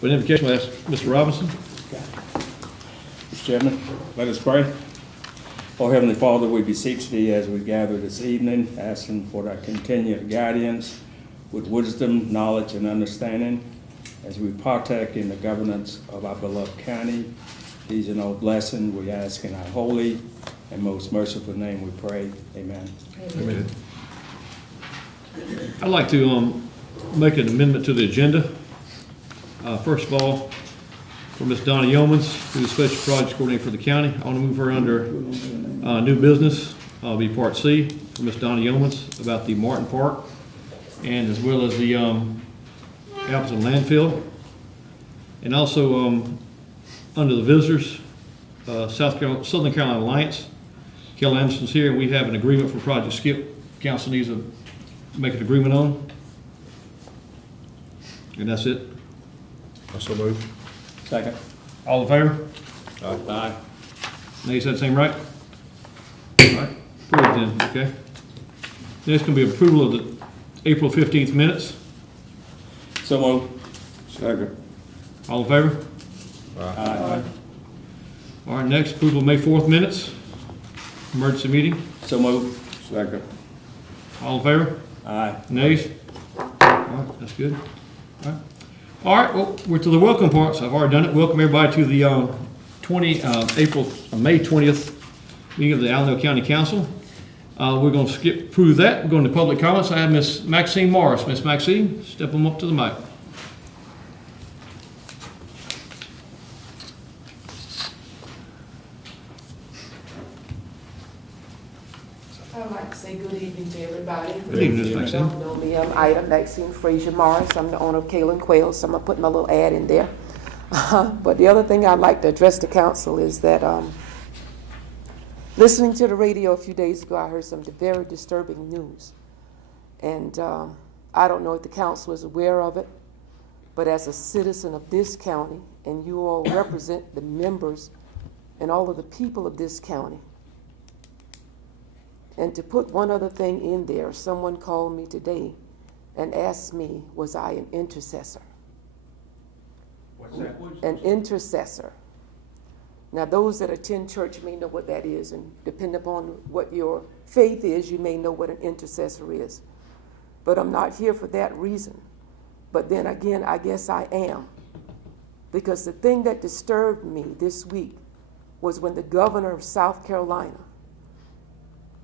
With invocation, we'll ask Mr. Robinson. Mr. Chairman, let us pray. Oh, Heavenly Father, we beseech Thee as we gather this evening, asking for Thy continued guidance with wisdom, knowledge, and understanding as we partake in the governance of our beloved county. These are all blessings we ask in our holy and most merciful name we pray. Amen. Amen. I'd like to make an amendment to the agenda. First of all, for Ms. Donna Yeomans, who's the Special Projects Coordinator for the county, I want to move her under new business, be Part C, for Ms. Donna Yeomans about the Martin Park, and as well as the Appleton landfill. And also under the visitors, Southern Carolina Alliance. Kel Anderson's here, and we have an agreement for Project SKIP. Council needs to make an agreement on. And that's it. Also moved. Second. All in favor? Aye. Nays had the same right? All right, approved then, okay. Next going to be approval of the April 15th minutes. So moved. Second. All in favor? Aye. All right, next, approval of May 4th minutes. Emergency meeting. So moved. Second. All in favor? Aye. Nays? All right, that's good. All right. All right, well, we're to the welcome part, so I've already done it. Welcome everybody to the May 20th meeting of the Allendale County Council. We're going to skip through that. We're going to public comments. I have Miss Maxine Morris. Miss Maxine, step them up to the mic. I'd like to say good evening to everybody. Good evening, Miss Maxine. You don't know me, I'm Ida Maxine Frazier Morris. I'm the owner of Kale and Quail, so I'm going to put my little ad in there. But the other thing I'd like to address the council is that listening to the radio a few days ago, I heard some very disturbing news. And I don't know if the council is aware of it, but as a citizen of this county, and you all represent the members and all of the people of this county, and to put one other thing in there, someone called me today and asked me, was I an intercessor? What's that? An intercessor. Now, those that attend church may know what that is, and depending upon what your faith is, you may know what an intercessor is. But I'm not here for that reason. But then again, I guess I am. Because the thing that disturbed me this week was when the governor of South Carolina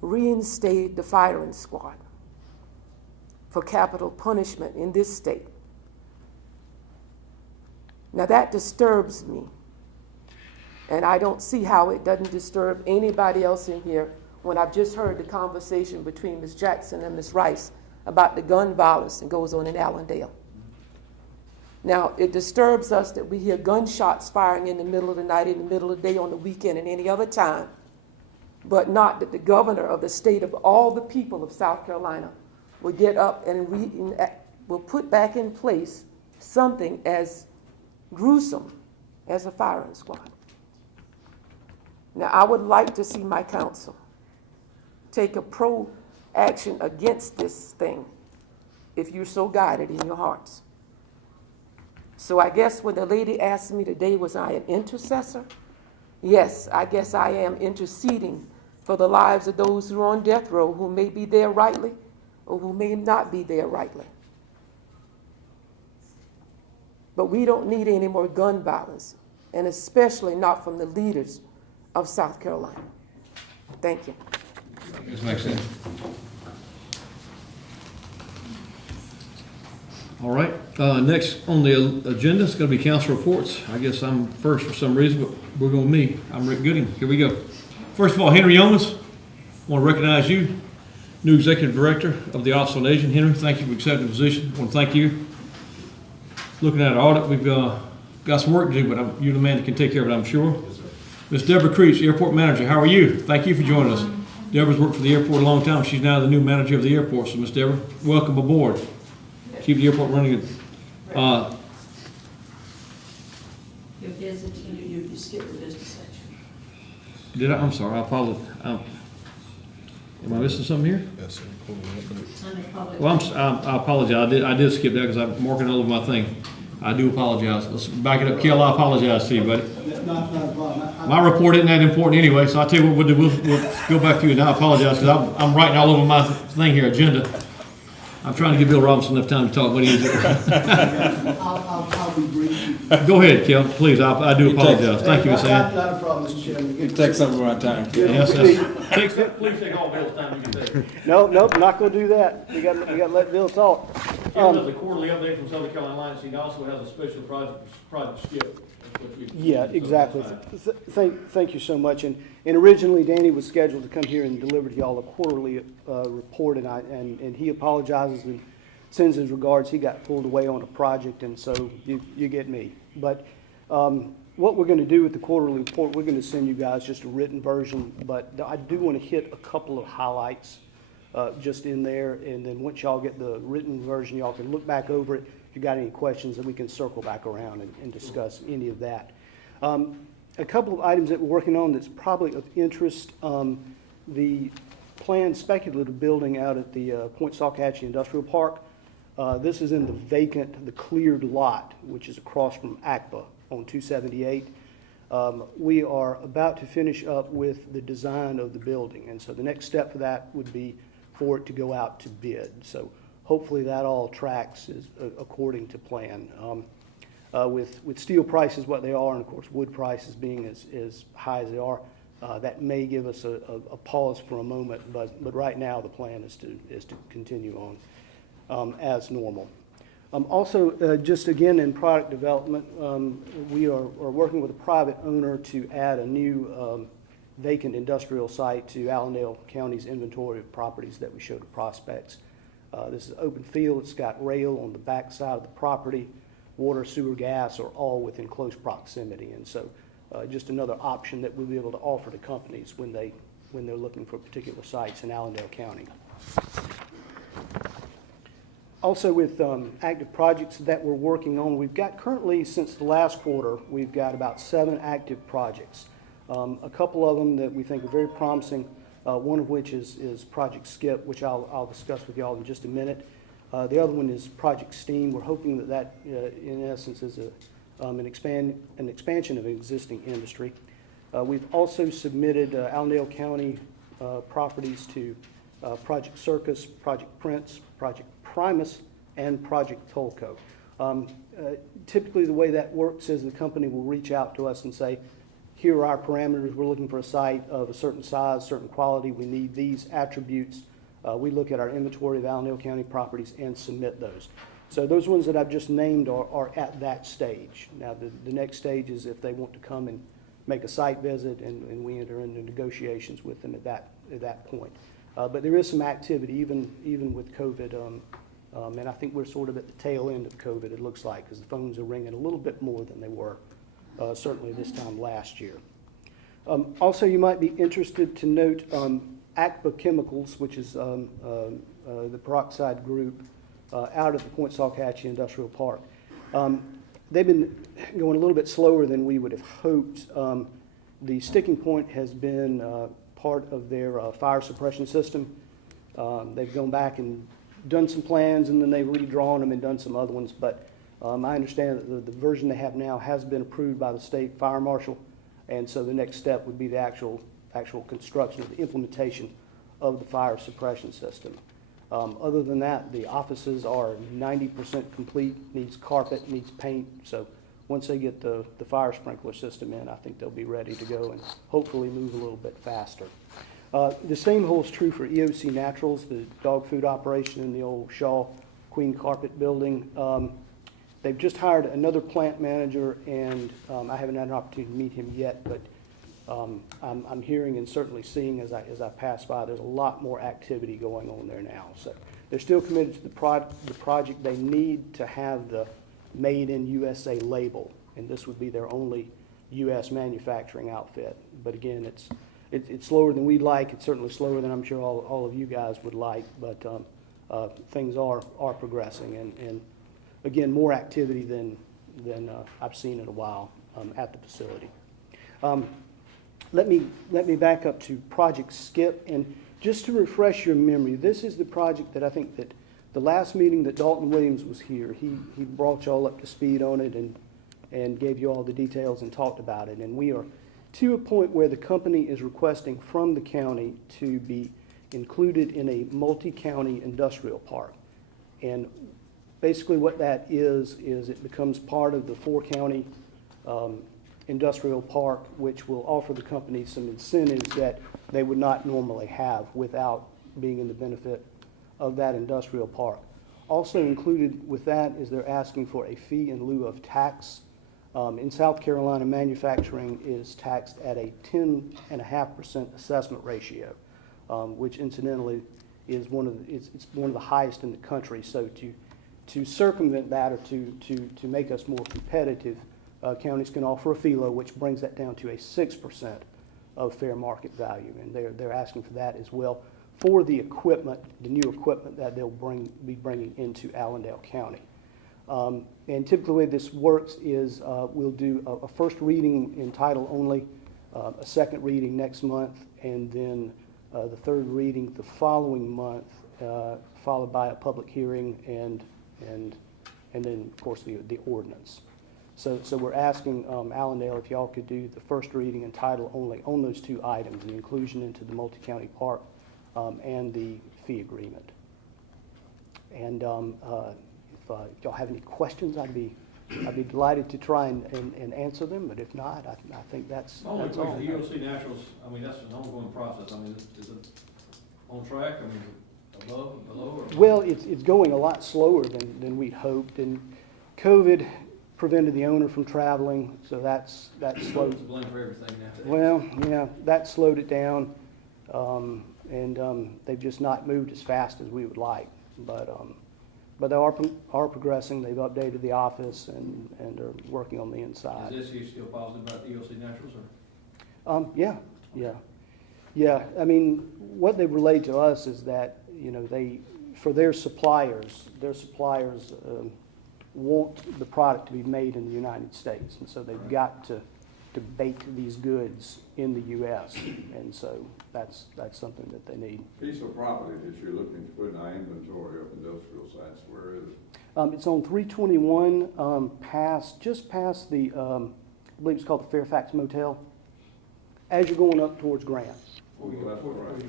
reinstated the firing squad for capital punishment in this state. Now that disturbs me, and I don't see how it doesn't disturb anybody else in here when I've just heard the conversation between Ms. Jackson and Ms. Rice about the gun violence that goes on in Allendale. Now, it disturbs us that we hear gunshots firing in the middle of the night, in the middle of the day, on the weekend, and any other time, but not that the governor of the state of all the people of South Carolina will get up and will put back in place something as gruesome as a firing squad. Now, I would like to see my council take a pro-action against this thing if you're so guided in your hearts. So I guess when the lady asked me today, was I an intercessor? Yes, I guess I am interceding for the lives of those who are on death row, who may be there rightly or who may not be there rightly. But we don't need any more gun violence, and especially not from the leaders of South Carolina. Thank you. Ms. Maxine. All right, next on the agenda is going to be council reports. I guess I'm first for some reason, but we're going with me. I'm Rick Gooding. Here we go. First of all, Henry Yeomans, I want to recognize you, new Executive Director of the Office on Aging. Henry, thank you for accepting the position. I want to thank you. Looking at our audit, we've got some work to do, but you're the man that can take care of it, I'm sure. Yes, sir. Ms. Deborah Creech, Airport Manager, how are you? Thank you for joining us. Deborah's worked for the airport a long time. She's now the new manager of the airport. So, Ms. Deborah, welcome aboard. Keep the airport running. Your business, you skipped the business section. Did I? I'm sorry. I apologize. Am I missing something here? Yes, sir. Well, I apologize. I did skip that because I'm marking all over my thing. I do apologize. Let's back it up. Kel, I apologize to you, buddy. Not a problem. My report isn't that important anyway, so I'll tell you what we'll do. We'll go back to you, and I apologize because I'm writing all over my thing here, agenda. I'm trying to give Bill Robinson enough time to talk, but he is. I'll be brief. Go ahead, Kel, please. I do apologize. Thank you, Ms. Ann. Not a problem, Mr. Chairman. You take some of our time. Yes, please take all Bill's time you can take. Nope, not gonna do that. We gotta let Bill talk. Kel does a quarterly update from Southern Carolina Alliance. He also has a special project skip. Yeah, exactly. Thank you so much. And originally Danny was scheduled to come here and deliver to y'all a quarterly report, and he apologizes and sends his regards. He got pulled away on a project, and so you get me. But what we're going to do with the quarterly report, we're going to send you guys just a written version, but I do want to hit a couple of highlights just in there, and then once y'all get the written version, y'all can look back over it. If you got any questions, then we can circle back around and discuss any of that. A couple of items that we're working on that's probably of interest, the planned speculative building out at the Point Salkatchee Industrial Park. This is in the cleared lot, which is across from ACPA on 278. We are about to finish up with the design of the building, and so the next step for that would be for it to go out to bid. So hopefully that all tracks according to plan. With steel prices what they are, and of course wood prices being as high as they are, that may give us a pause for a moment, but right now the plan is to continue on as normal. Also, just again in product development, we are working with a private owner to add a new vacant industrial site to Allendale County's inventory of properties that we show to prospects. This is open field. It's got rail on the back side of the property. Water, sewer, gas are all within close proximity, and so just another option that we'll be able to offer to companies when they're looking for particular sites in Allendale County. Also with active projects that we're working on, we've got currently, since the last quarter, we've got about 7 active projects. A couple of them that we think are very promising, one of which is Project Skip, which I'll discuss with y'all in just a minute. The other one is Project Steam. We're hoping that in essence, is an expansion of an existing industry. We've also submitted Allendale County properties to Project Circus, Project Prince, Project Primus, and Project Tolco. Typically the way that works is the company will reach out to us and say, here are our parameters. We're looking for a site of a certain size, certain quality. We need these attributes. We look at our inventory of Allendale County properties and submit those. So those ones that I've just named are at that stage. Now the next stage is if they want to come and make a site visit, and we enter into negotiations with them at that point. But there is some activity even with COVID, and I think we're sort of at the tail end of COVID, it looks like, because the phones are ringing a little bit more than they were certainly this time last year. Also, you might be interested to note ACPA Chemicals, which is the peroxide group out of the Point Salkatchee Industrial Park. They've been going a little bit slower than we would have hoped. The sticking point has been part of their fire suppression system. They've gone back and done some plans, and then they've redrawn them and done some other ones, but I understand that the version they have now has been approved by the state fire marshal, and so the next step would be the actual construction of the implementation of the fire suppression system. Other than that, the offices are 90% complete, needs carpet, needs paint, so once they get the fire sprinkler system in, I think they'll be ready to go and hopefully move a little bit faster. The same holds true for EOC Naturals, the dog food operation in the old Shaw Queen Carpet building. They've just hired another plant manager, and I haven't had an opportunity to meet him yet, but I'm hearing and certainly seeing as I pass by, there's a lot more activity going on there now. So they're still committed to the project. They need to have the Made in USA label, and this would be their only U.S. manufacturing outfit. But again, it's slower than we'd like. It's certainly slower than I'm sure all of you guys would like, but things are progressing, and again, more activity than I've seen in a while at the facility. Let me back up to Project Skip, and just to refresh your memory, this is the project that I think that the last meeting that Dalton Williams was here, he brought y'all up to speed on it and gave you all the details and talked about it. And we are to a point where the company is requesting from the county to be included in a multi-county industrial park. And basically what that is it becomes part of the four-county industrial park, which will offer the company some incentives that they would not normally have without being in the benefit of that industrial park. Also included with that is they're asking for a fee in lieu of tax. In South Carolina, manufacturing is taxed at a 10.5% assessment ratio, which incidentally is it's one of the highest in the country. So to circumvent that or to make us more competitive, counties can offer a FELO, which brings that down to a 6% of fair market value, and they're asking for that as well for the equipment, the new equipment that they'll be bringing into Allendale County. And typically the way this works is we'll do a first reading in title only, a second reading next month, and then the third reading the following month, followed by a public hearing and then of course the ordinance. So we're asking Allendale if y'all could do the first reading in title only on those two items, the inclusion into the multi-county park and the fee agreement. And if y'all have any questions, I'd be delighted to try and answer them, but if not, I think that's all. The EOC Naturals, I mean, that's an ongoing process. I mean, is it on track? I mean, above, below? Or? Well, it's going a lot slower than we'd hoped, and COVID prevented the owner from traveling, so that's slowed. To blame for everything now. Well, yeah, that slowed it down, and they've just not moved as fast as we would like. But they are progressing. They've updated the office and are working on the inside. Is SU still positive about EOC Naturals? Or? Yeah. I mean, what they've relayed to us is that for their suppliers want the product to be made in the United States, and so they've got to bake these goods in the U.S. And so that's something that they need. Piece of property that you're looking to put in our inventory of industrial sites, where is it? It's on 321, just past the, I believe it's called the Fairfax Motel, as you're going up towards Grant. On the left or right?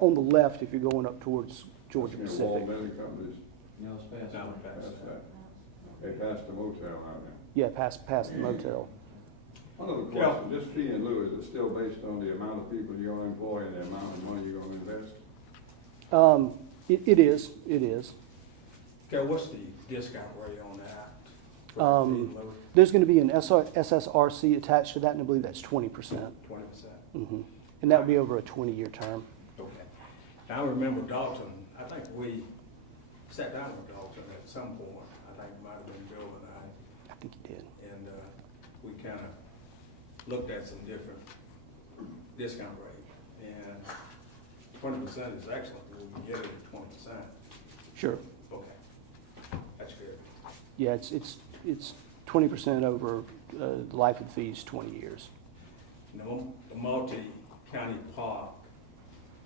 On the left, if you're going up towards Georgia That's Pacific. Wall Building Companies, No, it's past. that's that. They passed the motel out there. Yeah, past the motel. One other question, this fee in lieu, is it still based on the amount of people you're gonna employ and the amount of money you're gonna invest? It is. Okay, what's the discount rate on that? There's going to be an SSRC attached to that, and I believe that's 20%. 20%. And that would be over a 20-year term. Okay. Now, I remember Dalton, I think we sat down with Dalton at some point. I think it might have been Joe and I think you did. and we kind of looked at some different discount rate. And 20% is excellent. We can get it at 20%. Sure. Okay, that's good. Yeah, it's 20% over the life of the fees, 20 years. No, the multi-county park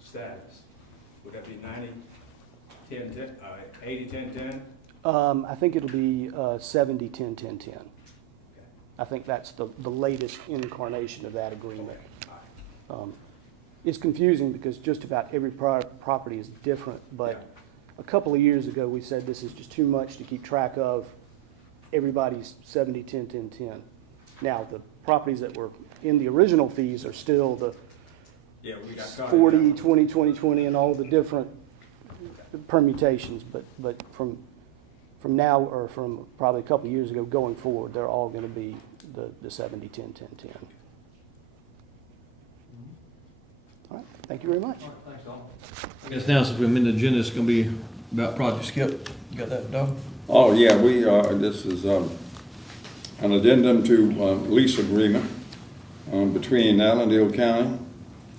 status, would that be 90, 10, 10, 80, 10, 10? I think it'll be 70, 10, 10, 10. Okay. I think that's the latest incarnation of that agreement. It's confusing because just about every property is different, but Yeah. a couple of years ago we said this is just too much to keep track of. Everybody's 70, 10, 10, 10. Now, the properties that were in the original fees are still the Yeah, we got caught. 40, 20, 20, 20, and all the different permutations, but from now, or from probably a couple of years ago going forward, they're all going to be the 70, 10, 10, 10. All right, thank you very much. All right, thanks, all. I guess now, since we're in the agenda, it's gonna be about Project Skip. You got that, Doug? Oh, yeah, this is an addendum to lease agreement between Allendale County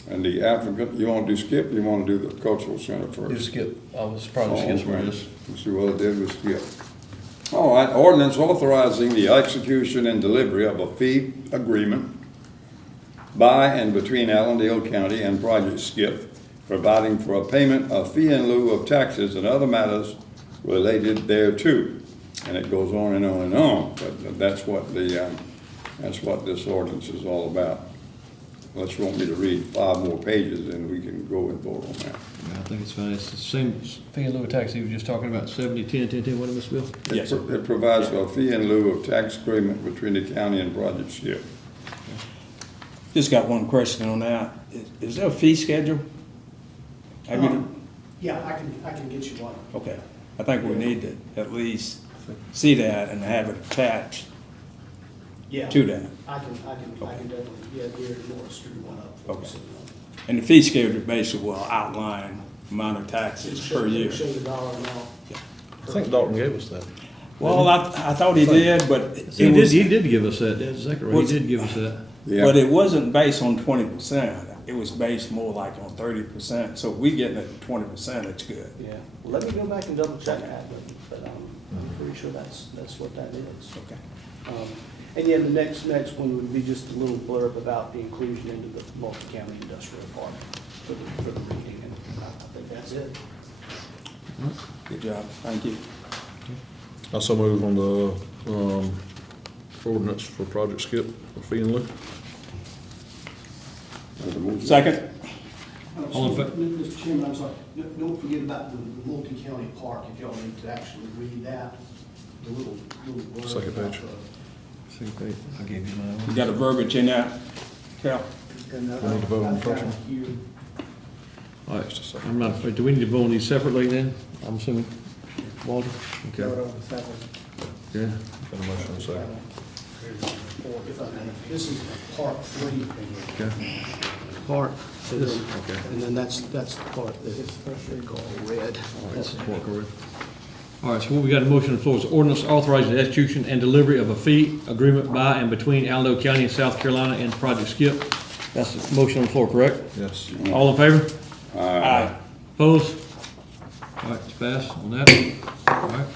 and the applicant. You want to do Skip, or you want to do the cultural center first? Do Skip. This Project Skip's where it is. Let's see what it did with Skip. All right, ordinance authorizing the execution and delivery of a fee agreement by and between Allendale County and Project Skip providing for a payment of fee in lieu of taxes and other matters related thereto. And it goes on and on and on, but that's what this ordinance is all about. Unless you want me to read 5 more pages, and we can go and vote on that. I think it's fine. It's the same fee in lieu of tax he was just talking about, 70, 10, 10, 10, what, Mr. Bill? Yes, sir. It provides for a fee in lieu of tax agreement between the county and Project SCIP. Just got one question on that. Is there a fee schedule? Have you, Yeah, I can get you one. okay. I think we need to at least see that and have it attached Yeah. to that. I can definitely, Gary Morris drew one up for Okay. us. And the fee schedule basically will outline amount of taxes per year. Show the dollar amount. I think Dalton gave us that. Well, I thought he did, but He it was, did give us that, that's exactly right. He did give us that. Yeah. but it wasn't based on 20%. It was based more like on 30%. So if we getting it at 20%, it's good. Yeah, well, let me go back and double check that, but I'm pretty sure that's what that is. Okay. And yeah, the next one would be just a little blurb about the inclusion into the multi-county industrial park for the reading, and I think that's it. Good job. Thank you. I so move on the ordinance for Project SCIP for fee and lieu. Second? All in fa- Mr. Chairman, I'm sorry, don't forget about the multi-county park, if y'all need to actually read that, the little blurb. Second about page. I gave you mine. You got a verbiage in that, Cal? And, We need to vote on the first one? here. All right, I'm not afraid, do we need to vote on these separately then? I'm assuming, Walter? Okay. Yeah. Got a motion and a second. This is part 3. Okay. Part, this, okay. And then that's the part that they call red. This is part correct. All right, so what we got a motion on the floor is ordinance authorizing the execution and delivery of a fee agreement by and between Allendale County and South Carolina and Project SCIP. That's the motion on the floor, correct? Yes. All in favor? Aye. Opposed? All right, it's passed on that. All right.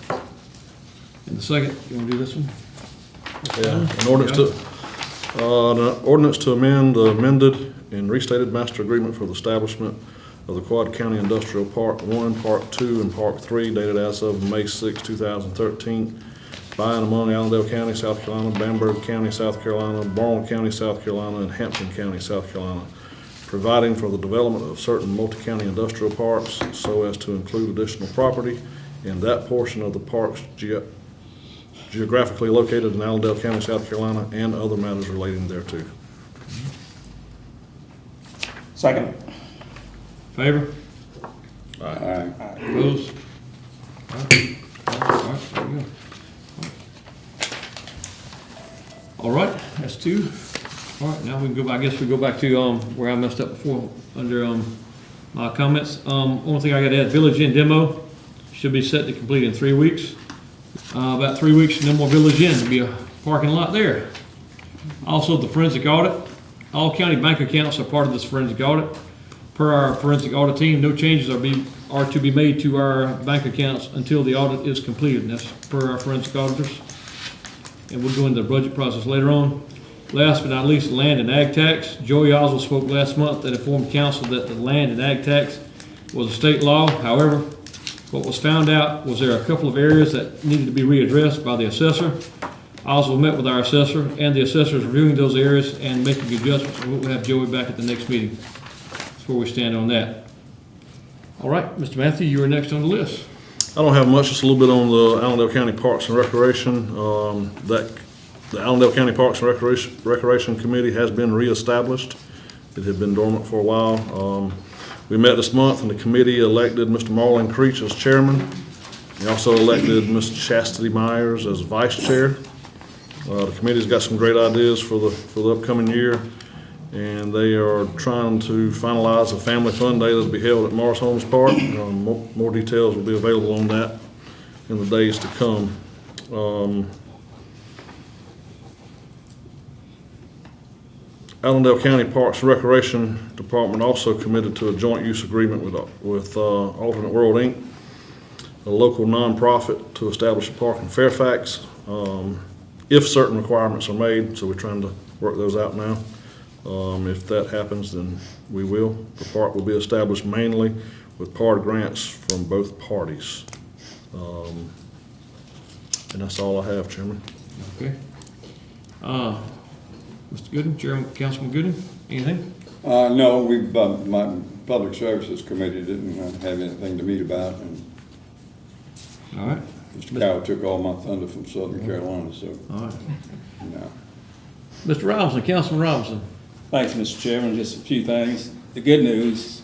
And the second, you want to do this one? Yeah, an ordinance to amend the amended and restated master agreement for the establishment of the Quad County Industrial Park 1, Park 2, and Park 3 dated as of May 6, 2013, by and among Allendale County, South Carolina, Bamberg County, South Carolina, Barnwell County, South Carolina, and Hampton County, South Carolina, providing for the development of certain multi-county industrial parks so as to include additional property in that portion of the parks geographically located in Allendale County, South Carolina, and other matters relating thereto. Second? Favor? Aye. Opposed? All right, all right, there we go. All right, that's 2. All right, now we can go back, I guess we go back to where I messed up before, under my comments. Only thing I got to add, Village Inn demo should be set to complete in 3 weeks. About 3 weeks, no more Village Inn, there'll be a parking lot there. Also, the forensic audit. All county bank accounts are part of this forensic audit. Per our forensic audit team, no changes are to be made to our bank accounts until the audit is completed, and that's per our forensic auditors. And we'll go into the budget process later on. Last but not least, land and ag tax. Joey Oswald spoke last month and informed council that the land and ag tax was a state law. However, what was found out was there are a couple of areas that needed to be readdressed by the assessor. Oswald met with our assessor, and the assessor is reviewing those areas and making adjustments. And we'll have Joey back at the next meeting. That's where we stand on that. All right, Mr. Matthew, you are next on the list. I don't have much, just a little bit on the Allendale County Parks and Recreation. The Allendale County Parks and Recreation Committee has been reestablished. It had been dormant for a while. We met this month, and the committee elected Mr. Marlon Creech as chairman. We also elected Ms. Chastity Myers as vice chair. The committee's got some great ideas for the upcoming year, and they are trying to finalize a family fun day that'll be held at Morris Holmes Park. More details will be available on that in the days to come. Allendale County Parks and Recreation Department also committed to a joint use agreement with Alternate World, Inc., a local nonprofit, to establish a park in Fairfax if certain requirements are made, so we're trying to work those out now. If that happens, then we will. The park will be established mainly with part grants from both parties. And that's all I have, Chairman. Okay. Mr. Gooden, Chairman, Councilman Gooden, anything? No, my Public Services Committee didn't have anything to meet about, and All right. Mr. Kyle took all my thunder from Southern Carolina, so, All right. no. Mr. Robinson, Councilman Robinson. Thanks, Mr. Chairman. Just a few things. The good news,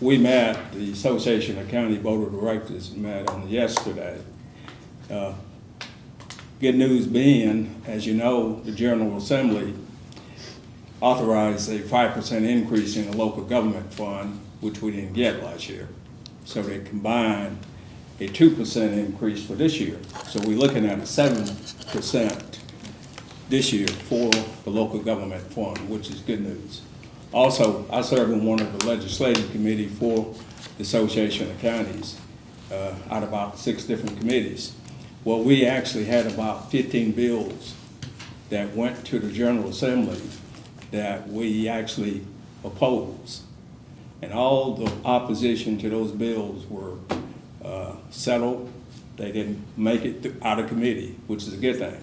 we met, the Association of County Board of Directors met on yesterday. Good news being, as you know, the General Assembly authorized a 5% increase in the local government fund, which we didn't get last year. So they combined a 2% increase for this year. So we're looking at a 7% this year for the local government fund, which is good news. Also, I serve on one of the legislative committee for the Association of Counties, out of about 6 different committees. Well, we actually had about 15 bills that went to the General Assembly that we actually opposed. And all the opposition to those bills were settled. They didn't make it out of committee, which is a good thing.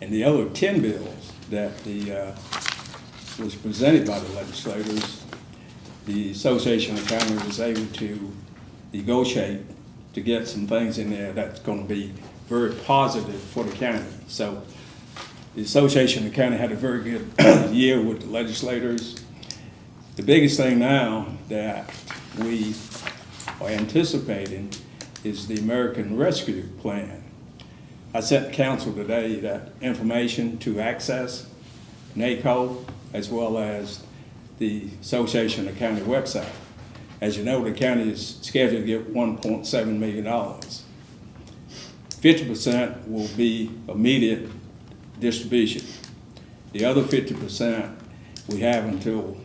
And the other 10 bills that was presented by the legislators, the Association of Counties was able to negotiate to get some things in there that's going to be very positive for the county. So the Association of County had a very good year with the legislators. The biggest thing now that we are anticipating is the American Rescue Plan. I sent council today that information to access NACO as well as the Association of County website. As you know, the county is scheduled to get $1.7 million. 50% will be immediate distribution. The other 50% we have until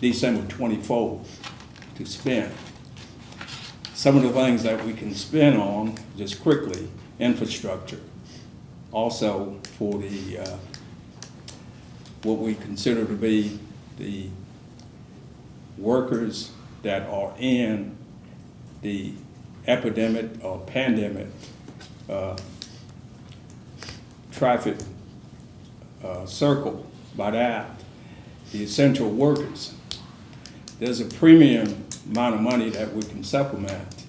December 24 to spend. Some of the things that we can spend on, just quickly, infrastructure. Also for the, what we consider to be the workers that are in the epidemic or pandemic traffic circle. By that, the essential workers. There's a premium amount of money that we can supplement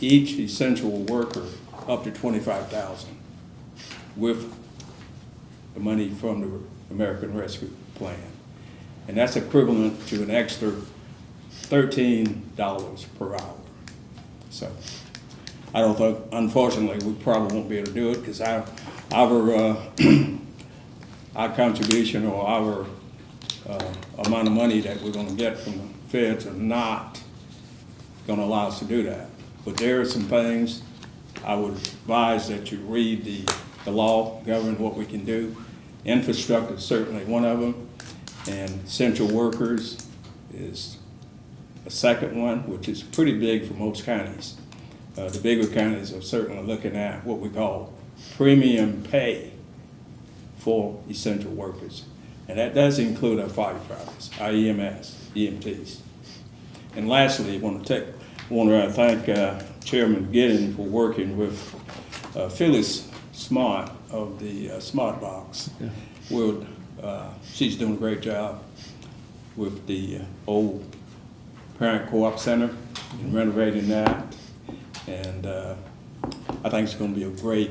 each essential worker up to $25,000 with the money from the American Rescue Plan. And that's equivalent to an extra $13 per hour. So I don't think, unfortunately, we probably won't be able to do it because our our contribution or our amount of money that we're going to get from the feds are not going to allow us to do that. But there are some things I would advise that you read the law governing what we can do. Infrastructure is certainly one of them, and essential workers is a second one, which is pretty big for most counties. The bigger counties are certainly looking at what we call premium pay for essential workers. And that does include our firefighters, our EMS, EMTs. And lastly, I want to thank Chairman Giddens for working with Phyllis Smart of the Smart Box. Yeah. She's doing a great job with the old Parent Co-op Center and renovating that. And I think it's going to be a great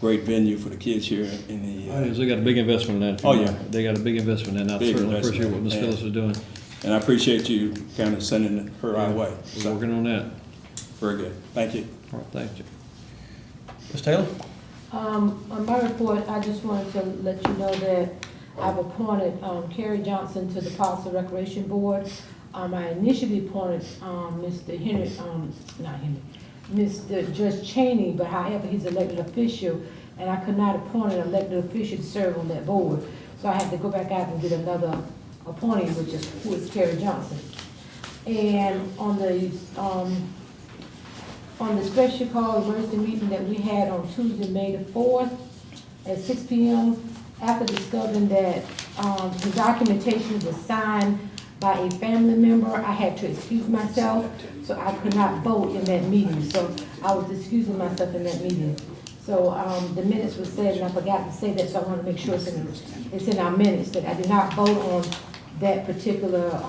venue for the kids here in the. They got a big investment in that. Oh, yeah. They got a big investment in that. I Big certainly appreciate investment. what Ms. Phyllis is doing. And I appreciate you kind of sending her our way. We're working on that. Very good. Thank you. All right, thank you. Ms. Taylor? On my report, I just wanted to let you know that I've appointed Carrie Johnson to the Policy and Recreation Board. I initially appointed Mr. Judge Cheney, but however, he's an elected official, and I could not appoint an elected official to serve on that board. So I had to go back out and get another appointee, who is Carrie Johnson. And on the special call emergency meeting that we had on Tuesday, May the 4th at 6 p.m., after discovering that The documentation was signed by a family member. I had to excuse myself, so I could not vote in that meeting. So I was excusing myself in that meeting. So the minutes were said, and I forgot to say that, so I want to make sure it's in our minutes, that I did not vote on that particular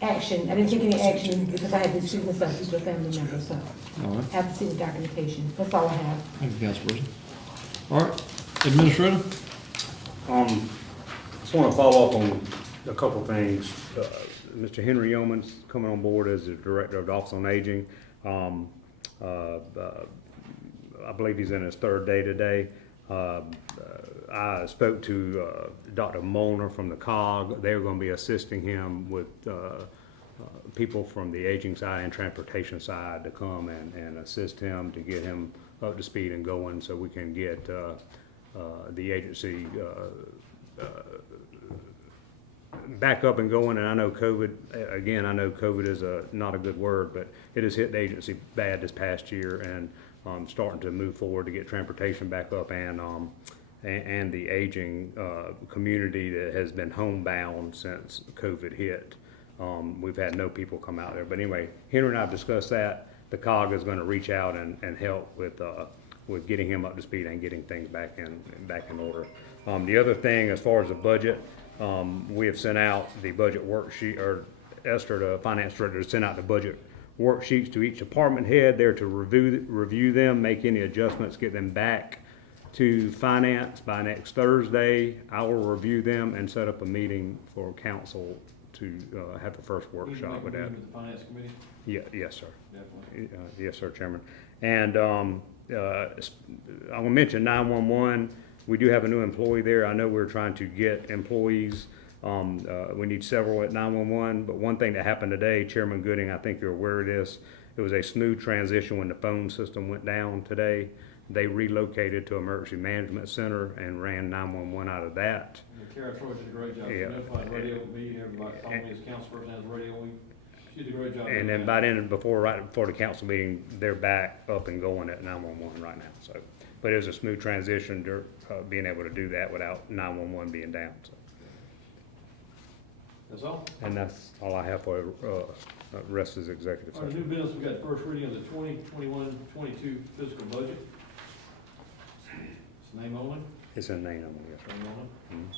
action. I didn't take any action because I had to excuse myself due to a family member, so All right. I have to see the documentation. That's all I have. Thank you, Councilperson. All right, Administrator? Just want to follow up on a couple things. Mr. Henry Yeoman's coming on board as the Director of the Office on Aging. I believe he's in his third day today. I spoke to Dr. Molnar from the COG. They're going to be assisting him with people from the aging side and transportation side to come and assist him to get him up to speed and going so we can get the agency back up and going. And I know COVID, again, I know COVID is not a good word, but it has hit the agency bad this past year, and starting to move forward to get transportation back up and the aging community that has been homebound since COVID hit. We've had no people come out there. But anyway, Henry and I have discussed that. The COG is going to reach out and help with getting him up to speed and getting things back in order. The other thing, as far as the budget, we have sent out the budget worksheet, or Esther, the finance director, sent out the budget worksheets to each department head. They're to review them, make any adjustments, get them back to finance by next Thursday. I will review them and set up a meeting for council to have the first workshop with that. The Finance Committee? Yeah, yes, sir. Definitely. Yes, sir, Chairman. And I want to mention 911. We do have a new employee there. I know we're trying to get employees. We need several at 911. But one thing that happened today, Chairman Gooding, I think you're aware of this. It was a smooth transition when the phone system went down today. They relocated to Emergency Management Center and ran 911 out of that. Kara Troy did a great job. Yeah. She notified radio me, everybody called me as councilperson, has radio. She did a great job. And then by then, right before the council meeting, they're back up and going at 911 right now. So, but it was a smooth transition to being able to do that without 911 being down. So. That's all? And that's all I have for rest of the executive All right, session. new business, we got the first reading of the 2021-22 fiscal budget. It's name only? It's in name, yes, sir. Name only? Mhm.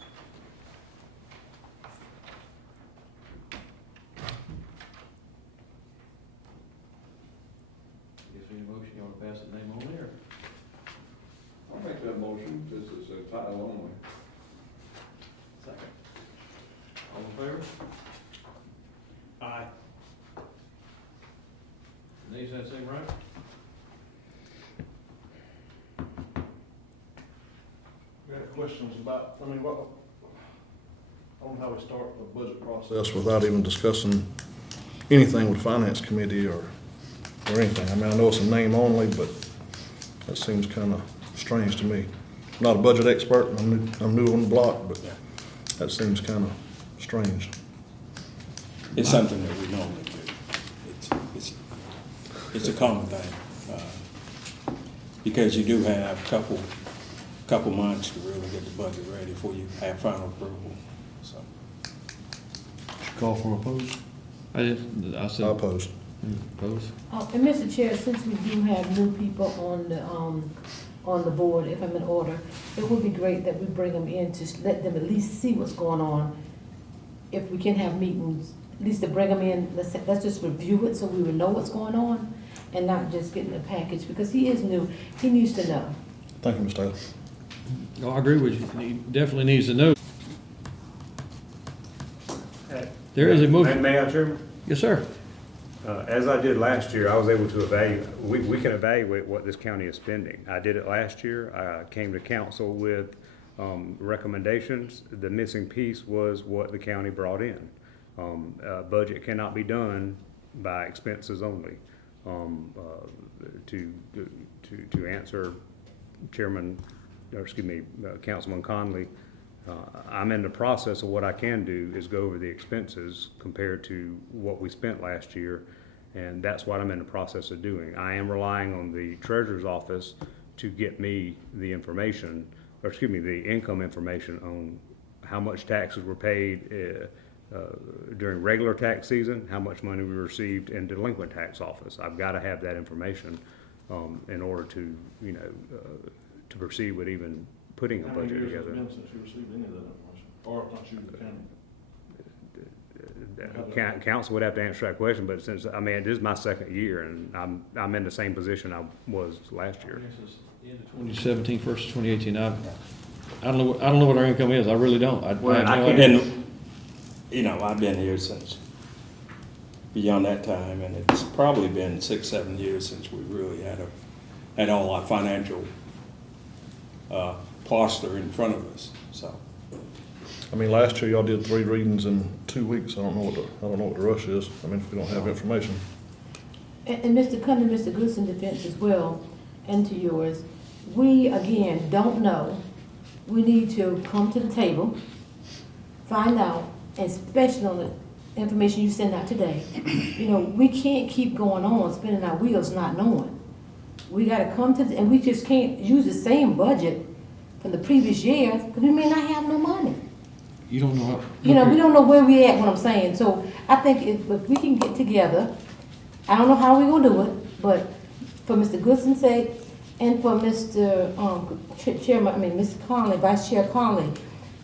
Guess we need a motion, you wanna pass it name only, or? I'll make that motion, this is a title only. Second. All in favor? Aye. Nays, that same right? We had questions about, I don't know how we start the budget process without even discussing anything with Finance Committee or anything. I mean, I know it's a name only, but that seems kind of strange to me. I'm not a budget expert, I'm new on the block, but that seems kind of strange. It's something that we normally do. It's a common thing. Because you do have a couple months to really get the budget ready before you have final approval, so. Call for opposed? I said. I oppose. Opposed? And Mr. Chair, since we do have new people on the board, if I'm in order, it would be great that we bring them in to let them at least see what's going on. If we can have meetings, at least to bring them in, let's just review it so we will know what's going on and not just getting a package, because he is new, he needs to know. Thank you, Ms. Taylor. No, I agree with you. He definitely needs to know. There is a motion. May I, Chairman? Yes, sir. As I did last year, I was able to evaluate, we can evaluate what this county is spending. I did it last year. I came to council with recommendations. The missing piece was what the county brought in. Budget cannot be done by expenses only. To answer Councilman Conley, I'm in the process of what I can do is go over the expenses compared to what we spent last year, and that's what I'm in the process of doing. I am relying on the treasurer's office to get me the information or excuse me, the income information on how much taxes were paid during regular tax season, how much money we received in delinquent tax office. I've got to have that information in order to, you know, to proceed with even putting a budget together. Since you received any of that information, or not you, the county? Council would have to answer that question, but since, I mean, this is my second year, and I'm in the same position I was last year. 2017 versus 2018. I don't know what our income is. I really don't. I have no I've idea. been, you know, I've been here since beyond that time, and it's probably been 6, 7 years since we really had all our financial posture in front of us, so. I mean, last year y'all did 3 readings in 2 weeks. I don't know what the rush is. I mean, if we don't have information. And Mr. Cundy, Mr. Goodson defense as well, and to yours, we, again, don't know. We need to come to the table, find out, especially on the information you send out today. You know, we can't keep going on, spinning our wheels, not knowing. We gotta come to, and we just can't use the same budget from the previous years, because we may not have no money. You don't know how. You know, we don't know where we at, what I'm saying. So I think if we can get together, I don't know how we're gonna do it, but for Mr. Goodson's sake, and for Mr. Chairman, I mean, Mr. Conley, Vice Chair Conley,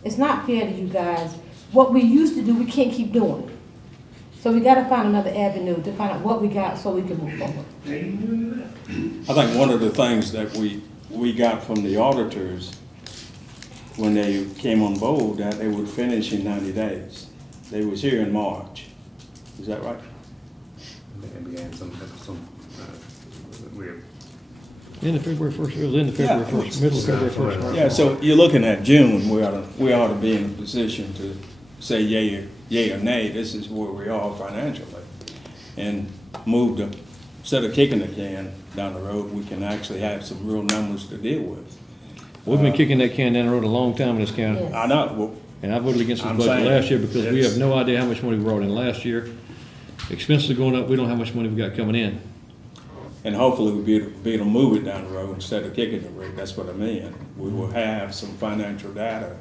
it's not fair to you guys. What we used to do, we can't keep doing. So we gotta find another avenue to find out what we got so we can move forward. I think one of the things that we got from the auditors when they came on board, that they would finish in 90 days. They was here in March. Is that right? And began some weird. In the February 1st, it was in the February 1st, middle of February 1st. Yeah, so you're looking at June, we ought to be in a position to say yay or nay, this is where we are financially. And instead of kicking the can down the road, we can actually have some real numbers to deal with. We've been kicking that can down the road a long time in this county. Yes. I know, well, And I voted against this I'm budget saying last year because we it's- have no idea how much money we brought in last year. Expenses are going up, we don't know how much money we got coming in. and hopefully we'll be able to move it down the road instead of kicking the rate, that's what I mean. We will have some financial data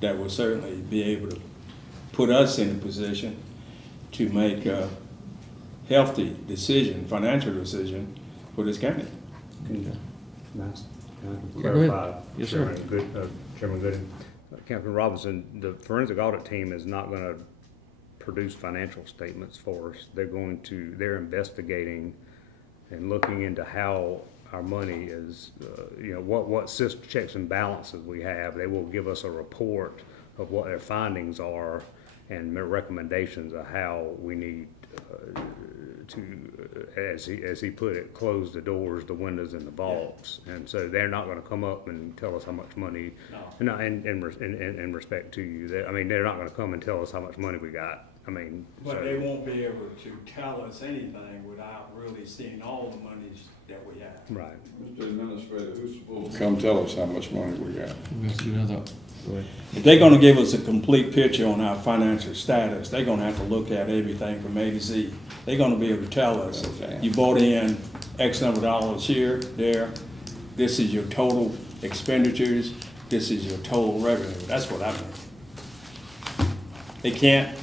that will certainly be able to put us in a position to make a healthy decision, financial decision for this county. Nice. Yeah, go ahead. Yes, sir. Chairman Gooden, Councilman Robinson, the forensic audit team is not gonna produce financial statements for us. They're investigating and looking into how our money is, you know, what system checks and balances we have. They will give us a report of what their findings are and their recommendations of how we need to, as he put it, close the doors, the windows, and the vaults. And so they're not gonna come up and tell us how much money, no, in respect to you, I mean, they're not gonna come and tell us how much money we got. I mean, But so- they won't be able to tell us anything without really seeing all the monies that we have. Right. Mr. Administrator, who's supposed to come tell us how much money we got? We have to do another. Go ahead. If they're gonna give us a complete picture on our financial status, they're gonna have to look at everything from A to Z. They're gonna be able to tell us, Okay. you brought in X number of dollars here, there, this is your total expenditures, this is your total revenue. That's what I mean. They can't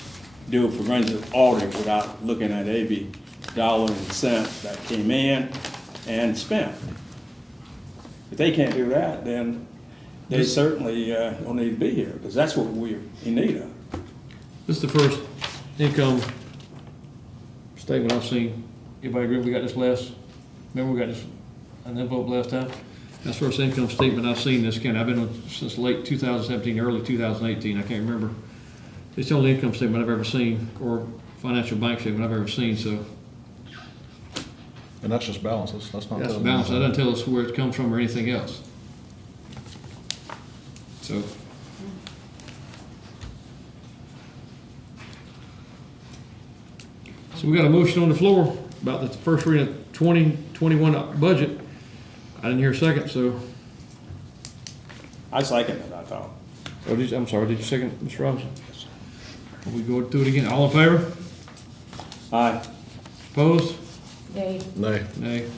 do a forensic audit without looking at every dollar and cent that came in and spent. If they can't do that, then they certainly don't need to be here, because that's what we're in need of. This is the first income statement I've seen. Everybody agree we got this remember we got this, an envelope last time? That's the first income statement I've seen in this county. I've been on since late 2017, early 2018, I can't remember. It's the only income statement I've ever seen, or financial bank statement I've ever seen, so And that's just balances, that's not. that's telling balanced. That us- doesn't tell us where it comes from or anything else. So. So we got a motion on the floor about the first reading of 2021 budget. I didn't hear a second, so, I second it, I thought. I'm sorry, did you second, Mr. Robinson? We go through it again. All in favor? Aye. Opposed? They, Nay. Nay.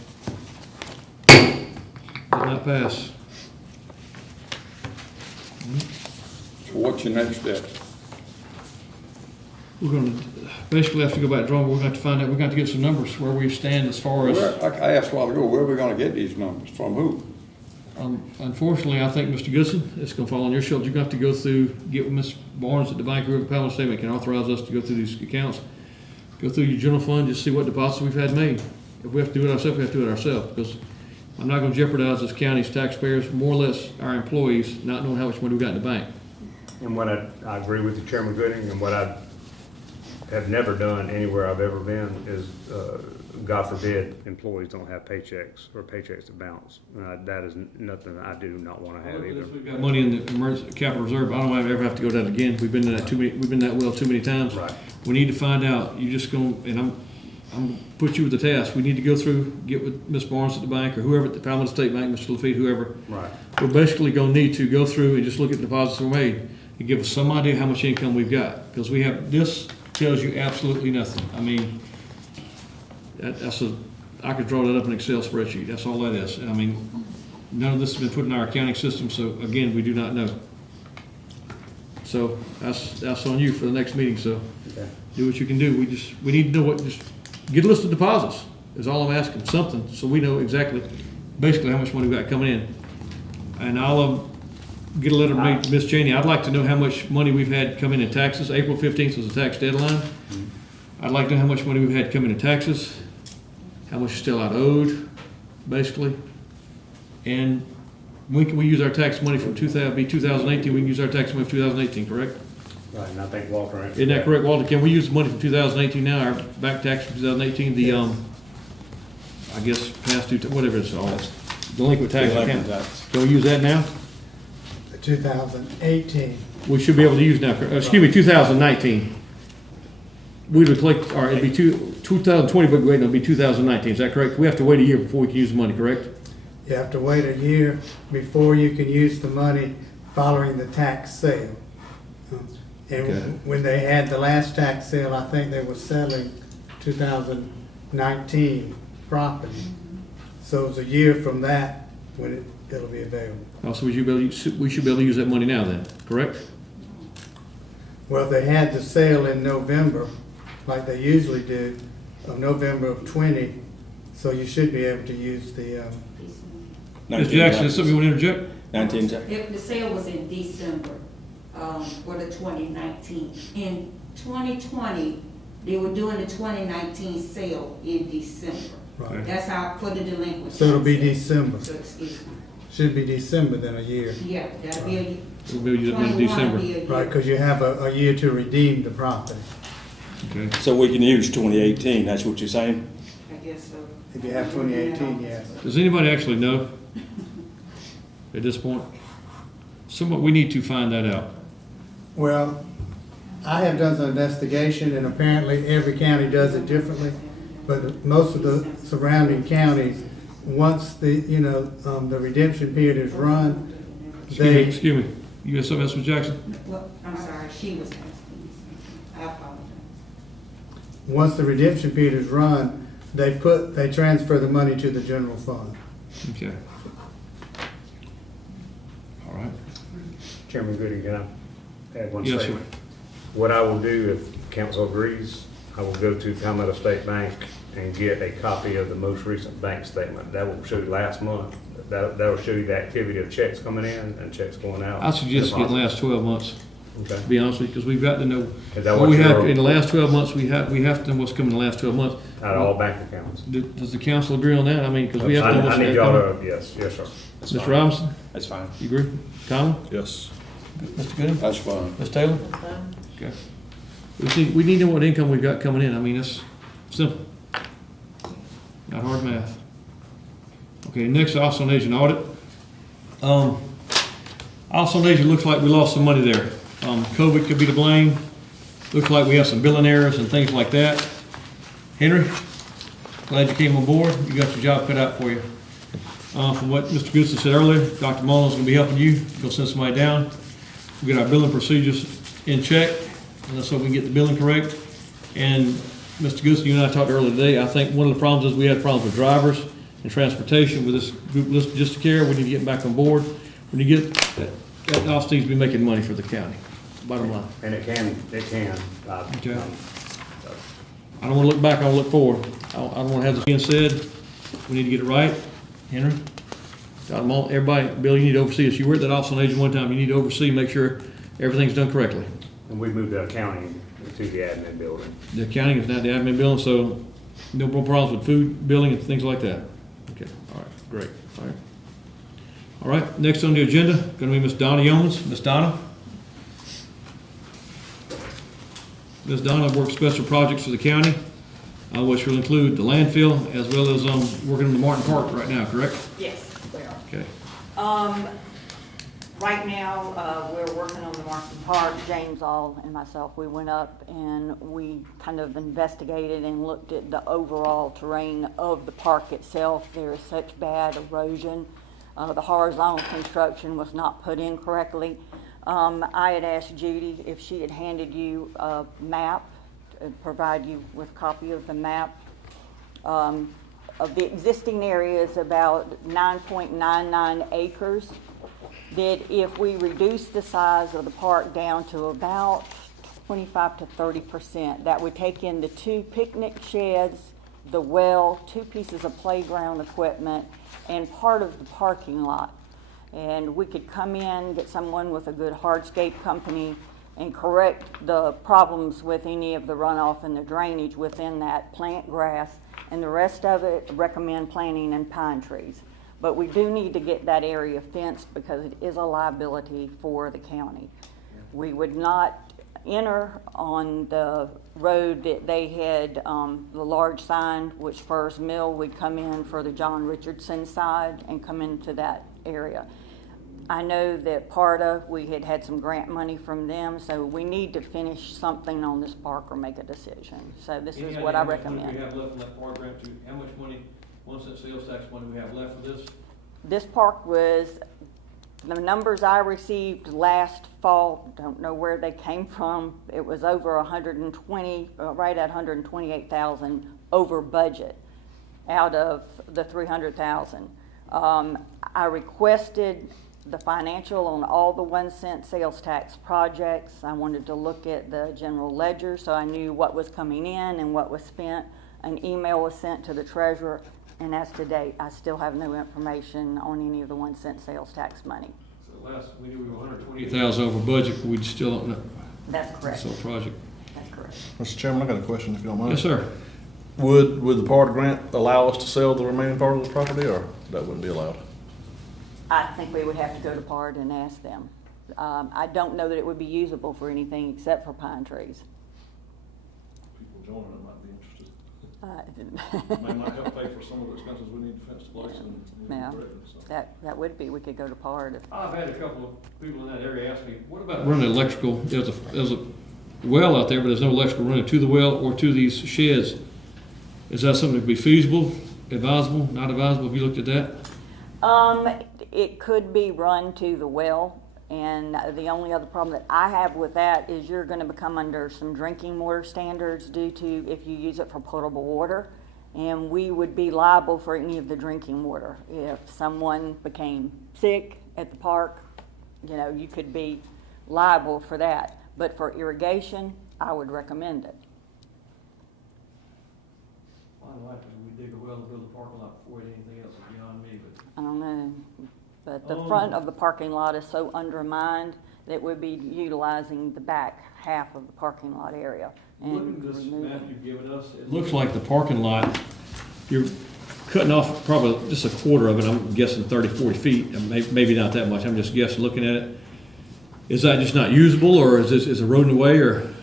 Did not pass. So what's your next step? We're gonna basically have to go back to drawing, we're gonna have to find out, we're gonna have to get some numbers where we stand as far as. Like I asked a while ago, where are we gonna get these numbers? From who? Unfortunately, I think, Mr. Goodson, it's gonna fall on your shoulders. You're gonna have to go through, get with Ms. Barnes at the bank, whoever panel statement can authorize us to go through these accounts. Go through your general fund, just see what deposits we've had made. If we have to do it ourselves, we have to do it ourselves, because I'm not gonna jeopardize this county's taxpayers, more or less our employees, not knowing how much money we got in the bank. And what I agree with you, Chairman Gooding, and what I have never done anywhere I've ever been is, God forbid, employees don't have paychecks or paychecks to bounce. That is nothing I do not want to have either. We've got money in the emergency capital reserve, I don't want to ever have to go down again. We've been in that we've been that well too many times. Right. We need to find out, you just go, and I'm gonna put you with the task. We need to go through, get with Ms. Barnes at the bank, or whoever at the Palmetto State Bank, Mr. Lafitte, whoever. Right. We're basically gonna need to go through and just look at the deposits we made and give us some idea how much income we've got. Because we have, this tells you absolutely nothing. I mean, I could draw that up in an Excel spreadsheet, that's all that is. And I mean, none of this has been put in our accounting system, so again, we do not know. So that's on you for the next meeting, so Okay. do what you can do. We need to know just get a list of deposits, is all I'm asking, something, so we know exactly, basically how much money we got coming in. And I'll get a letter made to Ms. Cheney. I'd like to know how much money we've had come in taxes. April 15th was the tax deadline. I'd like to know how much money we've had come in taxes, how much is still out owed, basically. And when can we use our tax money from 2018? We can use our tax money from 2018, correct? Right, and I think Walter answered Isn't that correct, Walter? Can we use the money from 2018 now, our back tax from 2018, the, I guess, past due, whatever it's all, delinquent tax account? Can we use that now? 2018. We should be able to use now, excuse me, 2019. We would collect, or it'd be 2020, but wait, no, it'd be 2019, is that correct? We have to wait a year before we can use the money, correct? You have to wait a year before you can use the money following the tax sale. Okay. And when they had the last tax sale, I think they were selling 2019 property. So it was a year from that when it'll be available. Also, we should be able to use that money now then, correct? Well, they had the sale in November, like they usually do, of November of 20, so you should be able to use the, Ms. Jackson, is something you want to interject? 19 seconds. If the sale was in December, for the 2019. In 2020, they were doing the 2019 sale in December. right. That's how, for the delinquent. So it'll be tax sale. December. So, excuse me. Should be December than a year. Yeah, that'll be a. We'll be able to use it in 21 December. will be a year. Right, because you have a year to redeem the property. Okay. So we can use 2018, that's what you're saying? I guess so. If you have 2018, yes. Does anybody actually know at this point? Somewhat, we need to find that out. Well, I have done some investigation, and apparently every county does it differently, but most of the surrounding counties, once the, the redemption period is run, Excuse me, you got something else, Ms. Jackson? Well, I'm sorry, she was asking. I apologize. once the redemption period is run, they transfer the money to the general fund. Okay. All right. Chairman Gooding, can I add one Yes, sir. statement? What I will do, if council agrees, I will go to Palmetto State Bank and get a copy of the most recent bank statement. That will show you last month. That'll show you the activity of checks coming in and checks going out. I suggest getting the last 12 months, Okay. to be honest with you, because we've got to know Is that what what we have you're- in the last 12 months. We have to know what's coming in the last 12 months. Out of all bank accounts. Does the council agree on that? I mean, because we have to know what's I need coming. y'all to, yes, sir. That's Mr. fine. Robinson, That's fine. you agree? Colin? Yes. Mr. Gooding? That's fine. Ms. Taylor? Okay. We need to know what income we've got coming in. I mean, it's simple. Not hard math. Okay, next, Office on Aging Audit. Office on Aging looks like we lost some money there. COVID could be to blame. Looks like we have some billing errors and things like that. Henry, glad you came on board. You got your job cut out for you. From what Mr. Goodson said earlier, Dr. Mullins is gonna be helping you. Go send somebody down. We'll get our billing procedures in check, and so we can get the billing correct. And Mr. Goodson, you and I talked earlier today, I think one of the problems is we had problems with drivers and transportation with this group Logistic Care. We need to get back on board. When you get that office needs to be making money for the county, bottom line. And it can, Okay. so. I don't wanna look back, I wanna look forward. I don't wanna have this being said, we need to get it right. Henry? Got them all, everybody, Bill, you need to oversee this. You were at that office on agent one time, you need to oversee, make sure everything's done correctly. And we moved the accounting to the admin building. The accounting is not the admin building, so no more problems with food, billing, and things like that. Okay, all right, great, all right. All right, next on the agenda, gonna be Miss Donna Yeomans. Miss Donna? Ms. Donna works special projects for the county, which will include the landfill as well as working on the Martin Park right now, correct? Yes, we are. Okay. Right now, we're working on the Martin Park. James All and myself, we went up and we kind of investigated and looked at the overall terrain of the park itself. There is such bad erosion. The horizontal construction was not put in correctly. I had asked Judy if she had handed you a map, to provide you with a copy of the map. Of the existing area is about 9.99 acres. That if we reduce the size of the park down to about 25 to 30%, that would take in the 2 picnic sheds, the well, 2 pieces of playground equipment, and part of the parking lot. And we could come in, get someone with a good hardscape company, and correct the problems with any of the runoff and the drainage within that, plant grass, and the rest of it, recommend planting and pine trees. But we do need to get that area fenced because it is a liability for the county. We would not enter on the road that they had, the large sign, which Furs Mill would come in for the John Richardson side and come into that area. I know that PARTA, we had had some grant money from them, so we need to finish something on this park or make a decision. So this is what I recommend. We have left in that park grant to, how much money, 1 cent sales tax money we have left for this? This park was, the numbers I received last fall, don't know where they came from. It was over 120, right at 128,000 over budget out of the 300,000. I requested the financial on all the 1 cent sales tax projects. I wanted to look at the general ledger so I knew what was coming in and what was spent. An email was sent to the treasurer, and as to date, I still have no information on any of the 1 cent sales tax money. So last, we knew we were 128,000 over budget, but we still don't know. That's correct. So project. That's correct. Mr. Chairman, I got a question if you don't mind. Yes, sir. Would the PART grant allow us to sell the remaining part of the property, or that wouldn't be allowed? I think we would have to go to PART and ask them. I don't know that it would be usable for anything except for pine trees. People joining it might be interested. May might help pay for some of the expenses we need to fence the place and. Yeah, that would be, we could go to PART if. I've had a couple of people in that area ask me, what about running electrical? There's a well out there, but there's no electrical running to the well or to these sheds. Is that something that could be feasible, advisable, not advisable? Have you looked at that? It could be run to the well, and the only other problem that I have with that is you're gonna become under some drinking water standards due to if you use it for potable water, and we would be liable for any of the drinking water. If someone became sick at the park, you know, you could be liable for that. But for irrigation, I would recommend it. My wife, we dig a well to build a parking lot before anything else is beyond me, but. I don't know, but the front of the parking lot is so undermined that we'd be utilizing the back half of the parking lot area. Looking at this map you've given us, it looks like the parking lot, you're cutting off probably just a quarter of it, I'm guessing 30, 40 feet, and maybe not that much, I'm just guessing looking at it. Is that just not usable, or is this eroding away, or?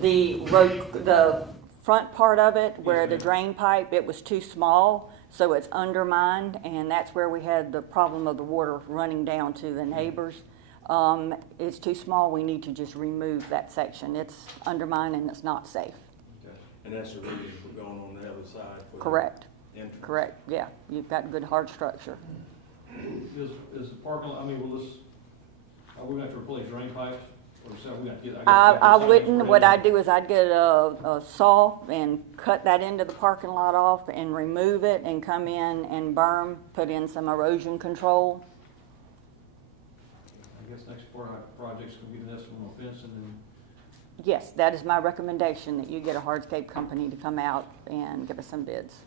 The front part of it, where the drain pipe, it was too small, so it's undermined, and that's where we had the problem of the water running down to the neighbors. It's too small, we need to just remove that section. It's undermined and it's not safe. Okay. And that's the reason for going on the other side? For Correct. the entrance. Correct, yeah. You've got good hard structure. Is the parking lot, I mean, will this, are we going to have to replace drain pipes? Or is that we have to get? I wouldn't, what I'd do is I'd get a saw and cut that into the parking lot off and remove it and come in and berm, put in some erosion control. I guess next project's gonna be the next one on fence and then, Yes, that is my recommendation, that you get a hardscape company to come out and give us some bids.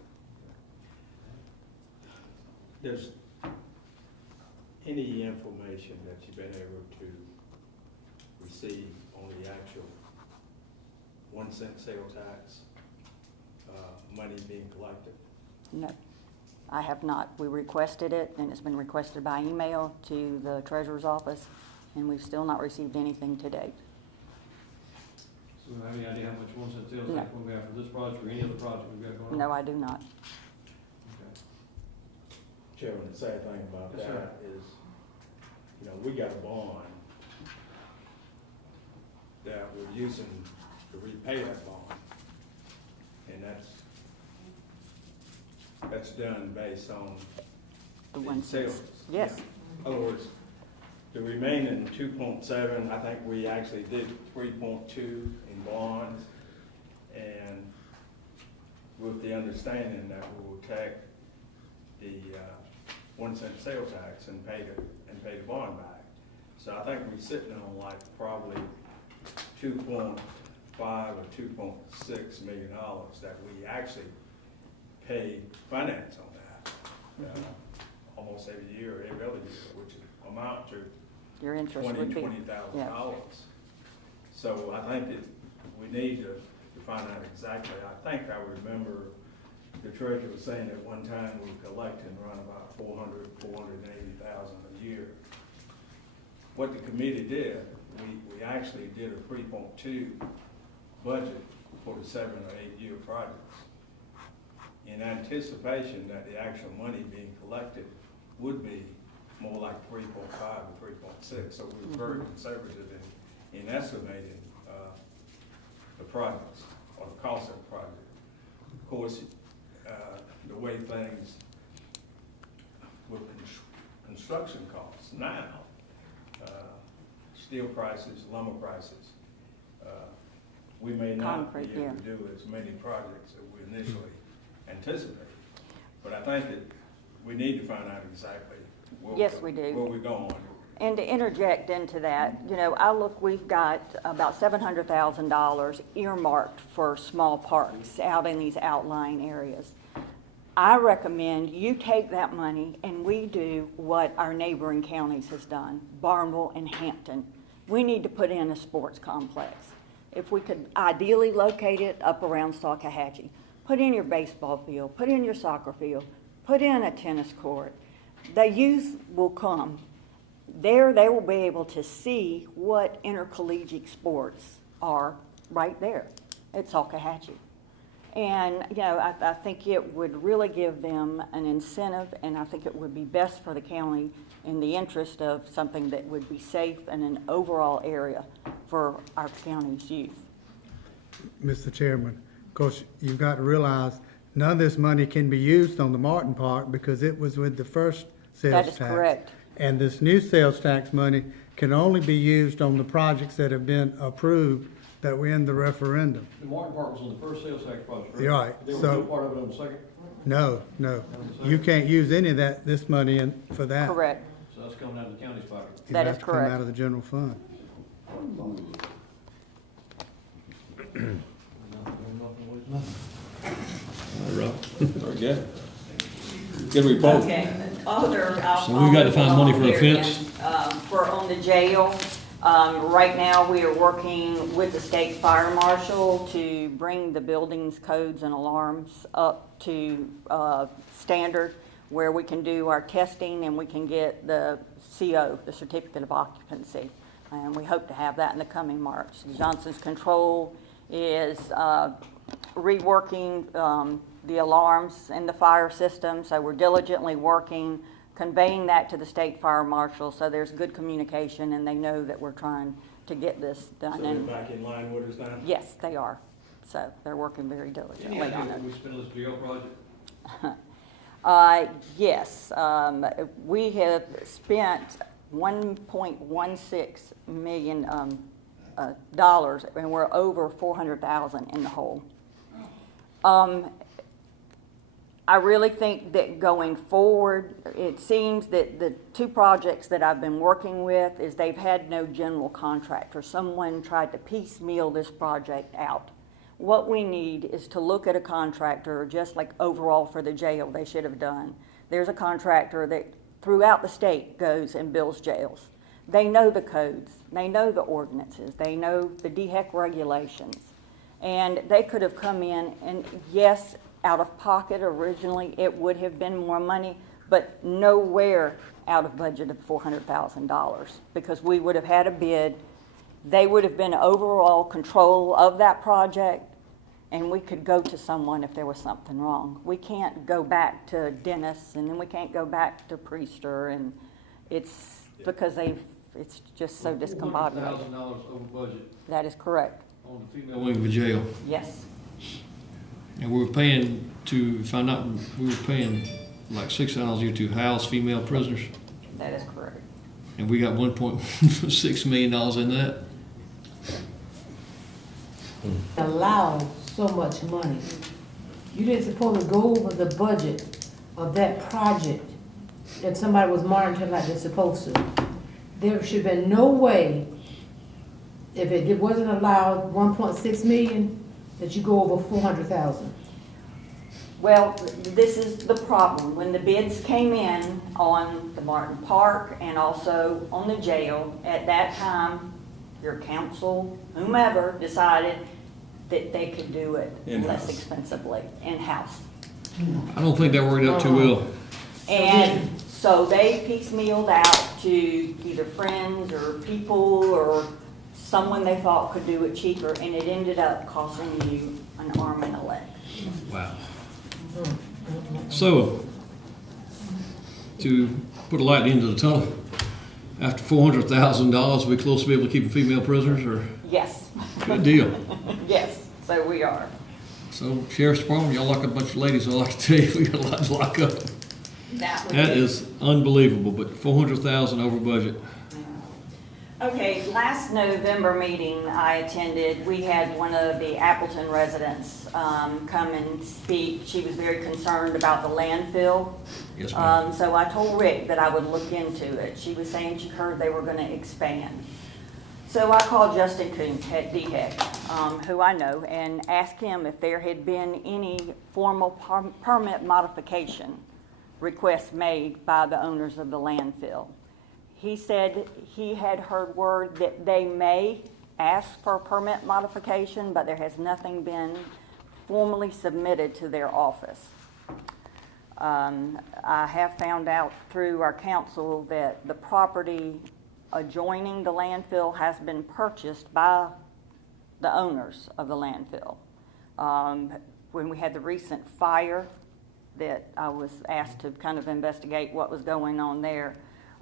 Does any information that you've been able to receive on the actual 1 cent sales tax, money being collected? No, I have not. We requested it, and it's been requested by email to the treasurer's office, and we've still not received anything to date. so we have any idea how much 1 cent sales No. tax we're gonna have for this project or any other project we've got going on? No, I do not. Okay. Chairman, the sad thing about Yes, sir. that is, you know, we got a bond that we're using to repay that bond. And that's done based on The 1 cent. sales. Yes. In other words, the remaining 2.7, I think we actually did 3.2 in bonds, and with the understanding that we will take the 1 cent sales tax and pay the bond back. So I think we're sitting on like probably 2.5 or 2.6 million dollars that we actually pay finance on that, almost every year, every other year, which amount to Your interest would be. $20,000. So I think we need to find out exactly. I think I remember the treasurer was saying at one time we were collecting around about 480,000 a year. What the committee did, we actually did a 3.2 budget for the 7 or 8 year projects in anticipation that the actual money being collected would be more like 3.5 or 3.6. So we were very conservative in estimating the projects or the cost of the project. Of course, the way things with construction costs now, steel prices, lumber prices, we may not be Concrete, able to do as many projects as we initially anticipated. But I think that we need to find out exactly Yes, we do. where we're going. And to interject into that, you know, we've got about $700,000 earmarked for small parks out in these outlying areas. I recommend you take that money and we do what our neighboring counties has done, Barnwell and Hampton. We need to put in a sports complex. If we could ideally locate it up around Salkehatchie, put in your baseball field, put in your soccer field, put in a tennis court. The youth will come. There they will be able to see what intercollegiate sports are right there at Salkehatchie. And, you know, I think it would really give them an incentive, and I think it would be best for the county in the interest of something that would be safe and an overall area for our county's youth. Mr. Chairman, of course, you've got to realize none of this money can be used on the Martin Park because it was with the first sales That tax. is correct. And this new sales tax money can only be used on the projects that have been approved that were in the referendum. the Martin Park was on the first sales tax project, You're right. They were So- still part of it on the second, No, you can't use any of this money for that. Correct. so that's coming out of the county's pocket. It'd That have is to come correct. out of the general fund. Very good. Good report. Okay, other. So we've got to find money for a fence? For on the jail, right now, we are working with the state fire marshal to bring the building's codes and alarms up to, standard, where we can do our testing and we can get the CO, the certificate of occupancy. And we hope to have that in the coming March. Johnson's Control is, reworking, the alarms in the fire system, so we're diligently working, conveying that to the state fire marshal, so there's good communication and they know that we're trying to get this done. So they're And back in line with us now? yes, they are. So they're working very Any diligently idea on what it. we spent on this jail project? Yes, we have spent $1.16 million dollars, and we're over 400,000 in the hole. I really think that going forward, it seems that the two projects that I've been working with is they've had no general contractor. Someone tried to piecemeal this project out. What we need is to look at a contractor, just like overall for the jail they should have done. There's a contractor that throughout the state goes and builds jails. They know the codes, they know the ordinances, they know the DHEC regulations. And they could have come in and yes, out of pocket originally, it would have been more money, but nowhere out of budget of $400,000 because we would have had a bid. They would have been overall control of that project, and we could go to someone if there was something wrong. We can't go back to Dennis, and then we can't go back to Priester, and it's because it's just so discombobulated. $400,000 over budget That is correct. on the female wing of the jail. Yes. And we were paying to, if I'm not, we were paying like $6 a year to house female prisoners. That is correct. And we got $1.6 million in that. Allow so much money. You didn't supposed to go over the budget of that project if somebody was monitoring like they're supposed to. There should have been no way, if it wasn't allowed 1.6 million, that you go over 400,000. Well, this is the problem. When the bids came in on the Martin Park and also on the jail, at that time, your council, whomever, decided that they could do it less expensively, in-house. I don't think that worked out too well. And so they piecemealed out to either friends or people or someone they thought could do it cheaper, and it ended up costing you an arm and a leg. Wow. So, to put a light at the end of the tunnel, after $400,000, we close to be able to keep female prisoners, or? Yes. Good deal. Yes, so we are. So, Sheriff's Department, y'all lock up a bunch of ladies, I like to tell you, we got a lot to lock up. That is unbelievable, but $400,000 over budget. Okay, last November meeting I attended, we had one of the Appleton residents come and speak. She was very concerned about the landfill. Yes, ma'am. So I told Rick that I would look into it. She was saying she heard they were going to expand. So I called Justin Coon at DHEC, who I know, and asked him if there had been any formal permit modification requests made by the owners of the landfill. He said he had heard word that they may ask for a permit modification, but there has nothing been formally submitted to their office. I have found out through our council that the property adjoining the landfill has been purchased by the owners of the landfill. When we had the recent fire that I was asked to kind of investigate what was going on there,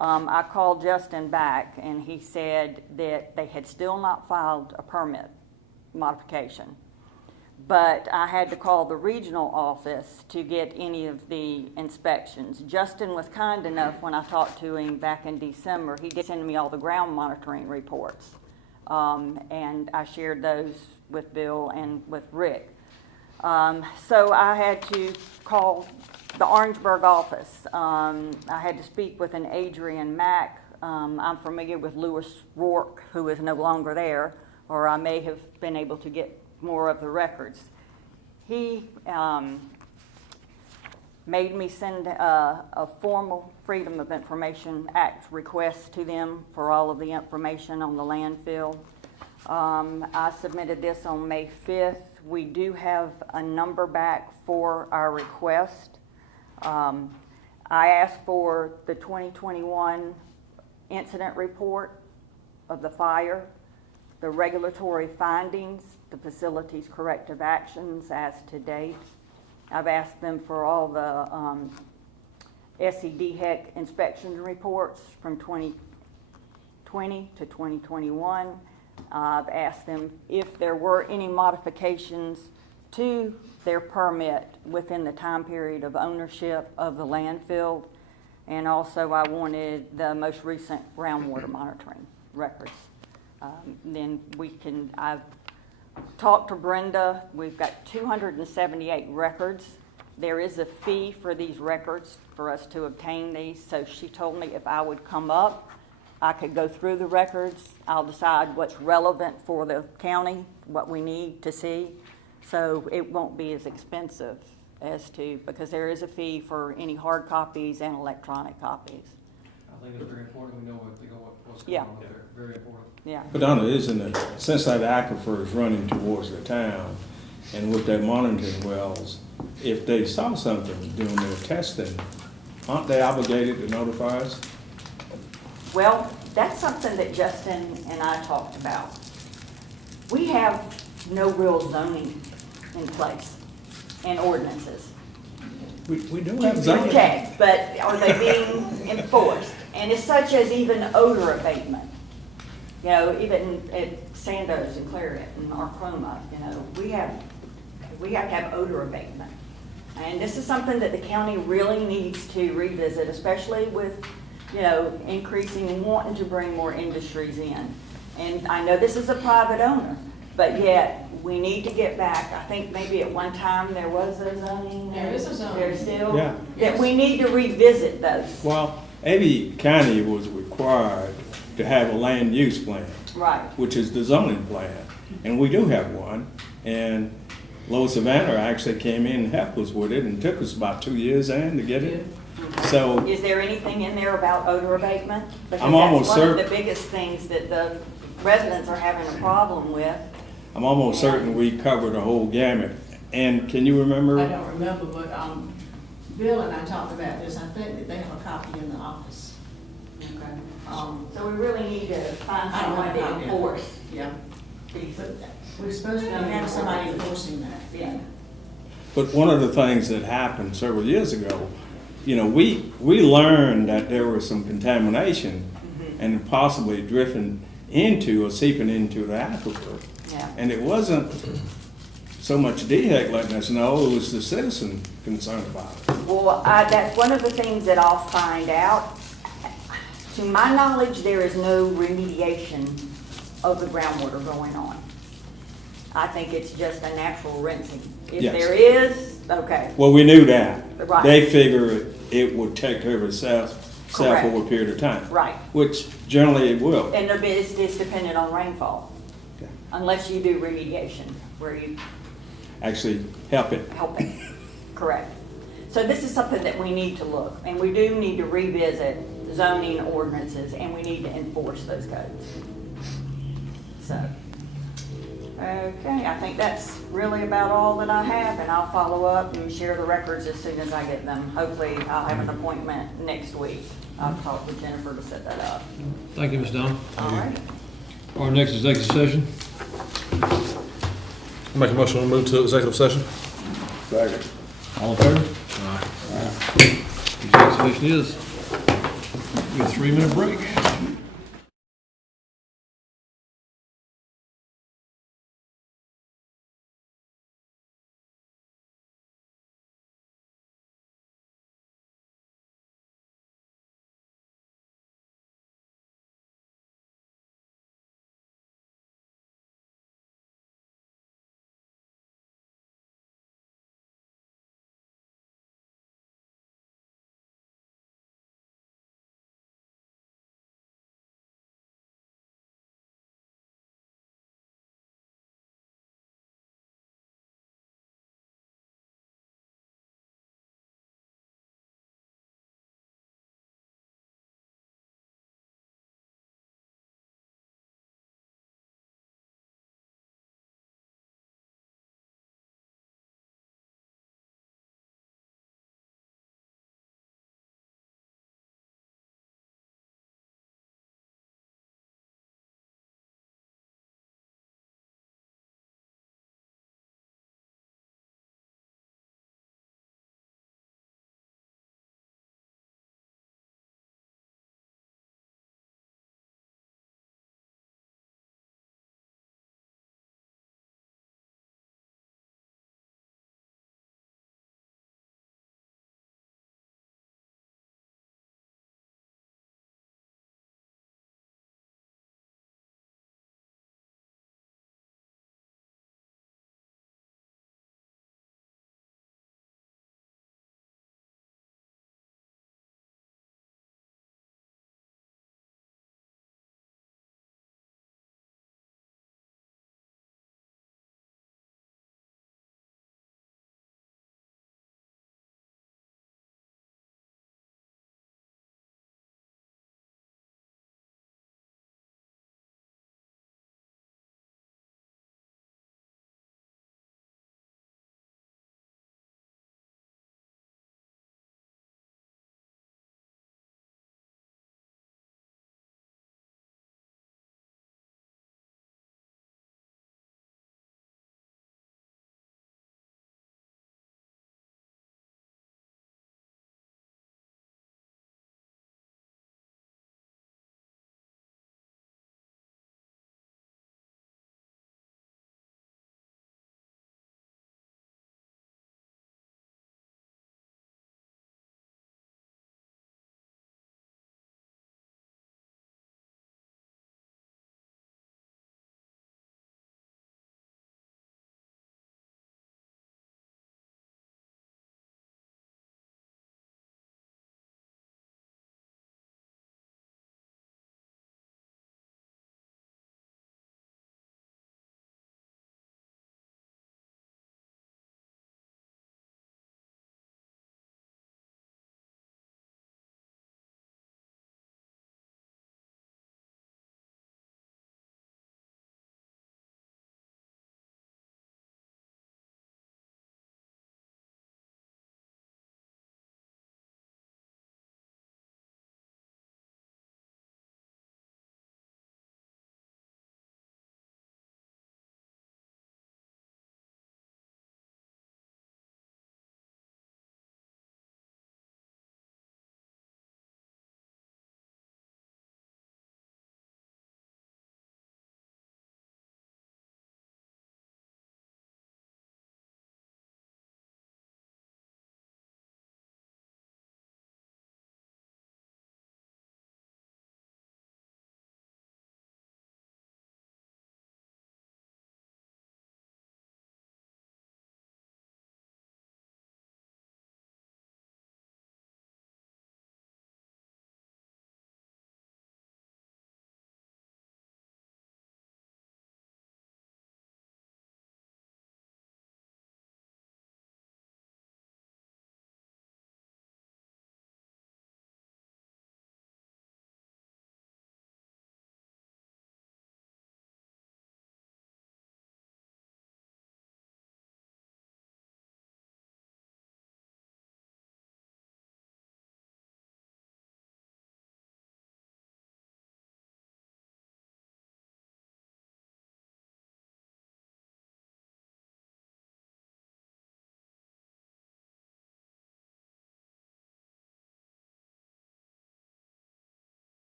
I called Justin back and he said that they had still not filed a permit modification. But I had to call the regional office to get any of the inspections. Justin was kind enough when I talked to him back in December. He did send me all the ground monitoring reports. And I shared those with Bill and with Rick. So I had to call the Orangeburg office. I had to speak with an Adrian Mack. I'm familiar with Lewis Rourke, who is no longer there, or I may have been able to get more of the records. He made me send a formal Freedom of Information Act request to them for all of the information on the landfill. I submitted this on May 5th. We do have a number back for our request. I asked for the 2021 incident report of the fire, the regulatory findings, the facility's corrective actions as to date. I've asked them for all the SEDHEC inspection reports from 2020 to 2021. I've asked them if there were any modifications to their permit within the time period of ownership of the landfill. And also I wanted the most recent groundwater monitoring records. Then I've talked to Brenda. We've got 278 records There is a fee for these records for us to obtain these, so she told me if I would come up, I could go through the records. I'll decide what's relevant for the county, what we need to see. So it won't be as expensive as to, because there is a fee for any hard copies and electronic copies. I think it's very important we know what's Yeah. going on there. Very important. Yeah. But Donna, isn't it, since that aquifer is running towards the town, and with their monitoring wells, if they saw something during their testing, aren't they obligated to notify us? Well, that's something that Justin and I talked about. We have no real zoning in place and ordinances. We do have zoning. Okay, but are they being enforced? And as such as even odor abatement. You know, even at Sandoz and Claret and Arcroma, you know, we have to have odor abatement. And this is something that the county really needs to revisit, especially with, you know, increasing and wanting to bring more industries in. And I know this is a private owner, but yet we need to get back. I think maybe at one time there was a zoning. There is a zoning. There's still. Yeah. That we need to revisit those. Well, Avey County was required to have a land use plan, Right. which is the zoning plan, and we do have one. And Lower Savannah actually came in and helped us with it, and took us about 2 years in to get it. So Is there anything in there about odor abatement? Because I'm almost that's one of certain- the biggest things that the residents are having a problem with. I'm almost certain we covered the whole gamut. And can you remember? I don't remember, but, Bill and I talked about this, I think that they have a copy in the office. So we really need to find I don't someone have to a copy. enforce Yeah, these. but we're supposed to have somebody enforcing that. Yeah. But one of the things that happened several years ago, you know, we learned that there was some contamination and possibly drifting into or seeping into the aquifer. Yeah. And it wasn't so much DHEC letting us know, it was the citizen concerned about it. Well, that's one of the things that I'll find out. To my knowledge, there is no remediation of the groundwater going on. I think it's just a natural rinsing. If Yes. there is, okay. Well, we knew that. Right. They figured it would take care of itself Correct. over a period of time. Right. Which generally it will. And it's dependent on rainfall, Okay. unless you do remediation, where you Actually help it. help it. Correct. So this is something that we need to look, and we do need to revisit zoning ordinances, and we need to enforce those codes. So, okay, I think that's really about all that I have, and I'll follow up and share the records as soon as I get them. Hopefully, I'll have an appointment next week. I'll talk with Jennifer to set that up. Thank you, Ms. Donna. All right. Our next executive session. Make a motion to move to executive session. Second. All in favor? Aye. Executive session is. We got a 3-minute break.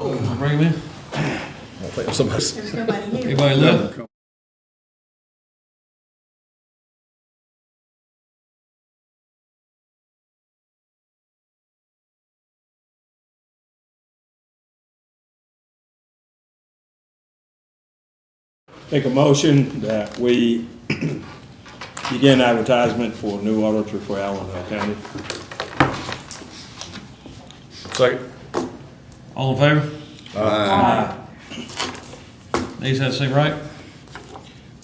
Bring him in. I think somebody's. There's nobody here. Anybody left? Make a motion that we begin advertisement for a new auditor for Allendale County. Second. All in favor? Aye. Nays have the same right.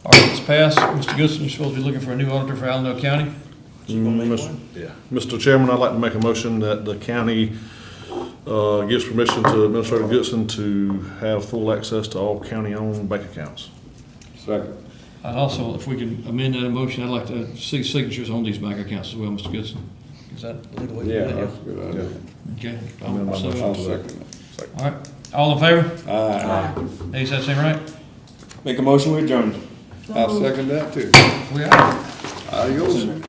Ordinance passed. Mr. Goodson, you're supposed to be looking for a new auditor for Allendale County. Yeah. Mr. Chairman, I'd like to make a motion that the county gives permission to Administrator Goodson to have full access to all county-owned bank accounts. Second. And also, if we can amend that motion, I'd like to see signatures on these bank accounts as well, Mr. Goodson. Is that the legal way to do Yeah, that? that's a good idea. Okay. Amend my So- motion I'll to that. second it. All right. All in favor? Aye. Nays have the same right. Make a motion, we adjourn. I'll second that too. We are. Adios.